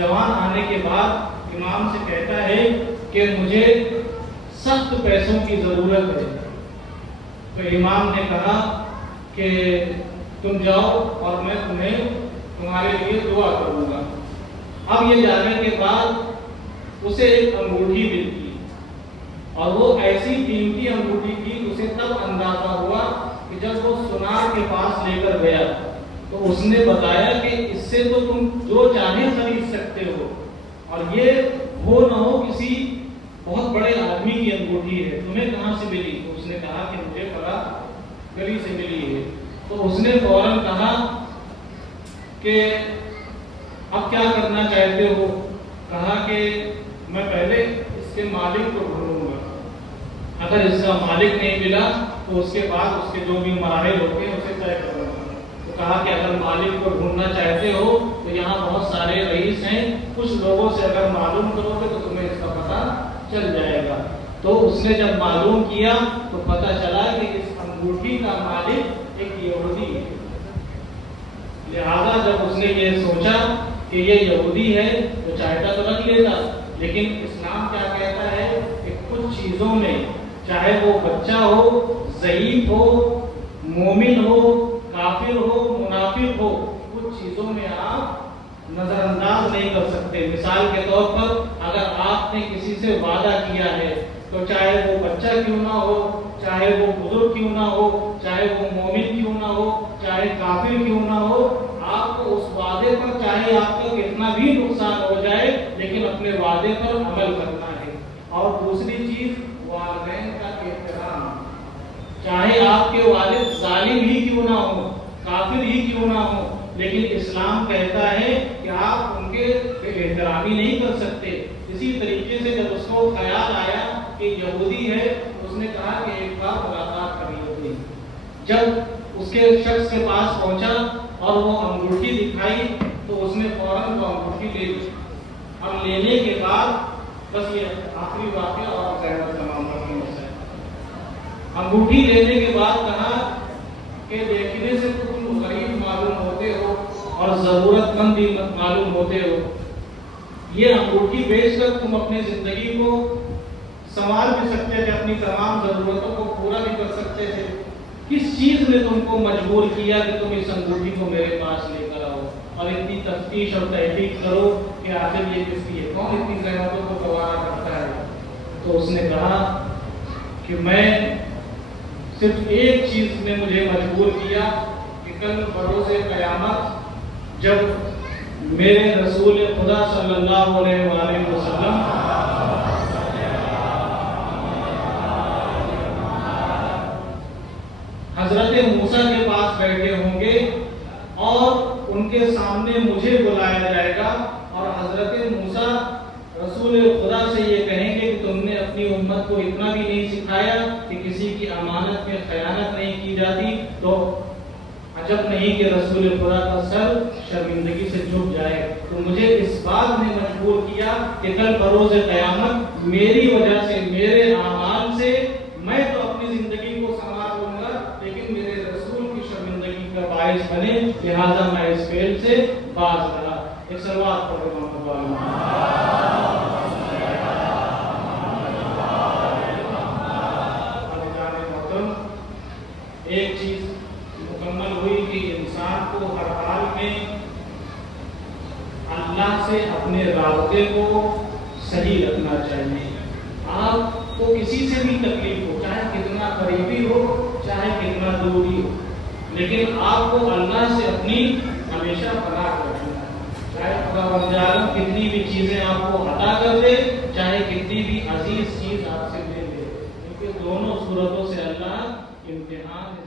جوان آنے کے بعد امام سے کہتا ہے کہ مجھے سخت پیسوں کی ضرورت ہے. تو امام نے کہا کہ تم جاؤ اور میں تمہارے لیے دعا کروں گا. اب یہ جانے کے بعد اسے ایک انگوٹھی ملتی اور وہ ایسی قیمتی انگوٹھی تھی. اسے تب اندازہ ہوا کہ جب وہ سونار کے پاس لے کر گیا تو اس نے بتایا کہ اس سے تو تم جو چاہے خرید سکتے ہو اور یہ وہ نہ ہو کسی بہت بڑے آدمی کی انگوٹھی ہے, تمہیں کہاں سے ملی؟ تو اس نے کہا کہ مجھے فلاں گلی سے ملی ہے. تو اس نے فوراً کہا کہ اب کیا کرنا چاہتے ہو؟ کہا کہ میں پہلے اس کے مالک کو ڈھونڈوں گا, اگر اس کا مالک نہیں ملا تو اس کے بعد اس کے جو بھی مراحل ہوتے ہیں اسے طے کروں گا. تو کہا کہ اگر مالک کو ڈھونڈنا چاہتے ہو تو یہاں بہت سارے رئیس ہیں, کچھ لوگوں سے اگر معلوم کرو گے تو تمہیں اس کا پتہ چل جائے گا. تو اس نے جب معلوم کیا تو پتہ چلا کہ اس انگوٹھی کا مالک ایک یہودی ہے. لہذا جب اس نے یہ سوچا کہ یہ یہودی ہے تو چاہتا تو رکھ لیتا, لیکن اسلام کیا کہتا ہے کہ کچھ چیزوں میں چاہے وہ بچہ ہو, ضعیف ہو, مومن ہو, کافر ہو, منافق ہو, کچھ چیزوں میں آپ نظر انداز نہیں کر سکتے. مثال کے طور پر اگر آپ نے کسی سے وعدہ کیا ہے تو چاہے وہ بچہ کیوں نہ ہو, چاہے وہ بزرگ کیوں نہ ہو, چاہے وہ مومن کیوں نہ ہو, چاہے کافر کیوں نہ ہو, آپ کو اس وعدے پر چاہے آپ کا کتنا بھی نقصان ہو جائے لیکن اپنے وعدے پر عمل کرنا ہے. اور دوسری چیز والدین کا احترام, چاہے آپ کے والد ظالم ہی کیوں نہ ہو, کافر ہی کیوں نہ ہو, لیکن اسلام کہتا ہے کہ آپ ان کے احترامی نہیں کر سکتے. اسی طریقے سے جب اس کو خیال آیا کہ یہودی ہے اس نے کہا کہ ایک بار ملاقات کرنی ہوگی. جب اس کے شخص کے پاس پہنچا اور وہ انگوٹھی دکھائی تو اس نے فوراً وہ انگوٹھی لے لی. اب لینے کے بعد بس یہ آخری واقعہ اور ظاہر تمام مسئلہ. انگوٹھی لینے کے بعد کہا کہ دیکھنے سے تو تم غریب معلوم ہوتے ہو اور ضرورت مند بھی معلوم ہوتے ہو, یہ انگوٹھی بیچ کر تم اپنی زندگی کو سنوار بھی سکتے تھے, اپنی تمام ضرورتوں کو پورا بھی کر سکتے تھے. کس چیز نے تم کو مجبور کیا کہ تم اس انگوٹھی کو میرے پاس لے کر آؤ اور اتنی تفتیش اور تحقیق کرو کہ آخر یہ کس کی ہے, کون اتنی زحمتوں کو گوارا کرتا ہے؟ تو اس نے کہا کہ میں صرف ایک چیز نے مجھے مجبور کیا کہ کل بروز قیامت جب میرے رسول خدا صلی اللہ علیہ وآلہ وسلم حضرت موسیٰ کے پاس بیٹھے ہوں گے اور ان کے سامنے مجھے بلایا جائے گا اور حضرت موسیٰ رسول خدا سے یہ کہیں گے کہ تم نے اپنی امت کو اتنا بھی نہیں سکھایا کہ کسی کی امانت میں خیانت نہیں کی جاتی, تو عجب نہیں کہ رسول خدا کا سر شرمندگی سے جھک جائے. تو مجھے اس بات نے مجبور کیا کہ کل بروز قیامت میری وجہ سے, میرے اعمال سے میں تو اپنی زندگی کو سنوار لوں گا لیکن میرے رسول کی شرمندگی کا باعث بنے, لہذا میں اس فعل سے باز رہا. ایک سلوات پڑھو محمد والا. ایک چیز مکمل ہوئی کہ انسان کو ہر حال میں اللہ سے اپنے رابطے کو صحیح رکھنا چاہیے. آپ کو کسی سے بھی تکلیف ہو, چاہے کتنا قریبی ہو چاہے کتنا دوری ہو, لیکن آپ کو اللہ سے اپنی ہمیشہ پناہ رکھنا ہے. چاہے خدا بند عالم کتنی بھی چیزیں آپ کو عطا کر دے, چاہے کتنی بھی عزیز چیز آپ سے لے لے, کیونکہ دونوں صورتوں سے اللہ امتحان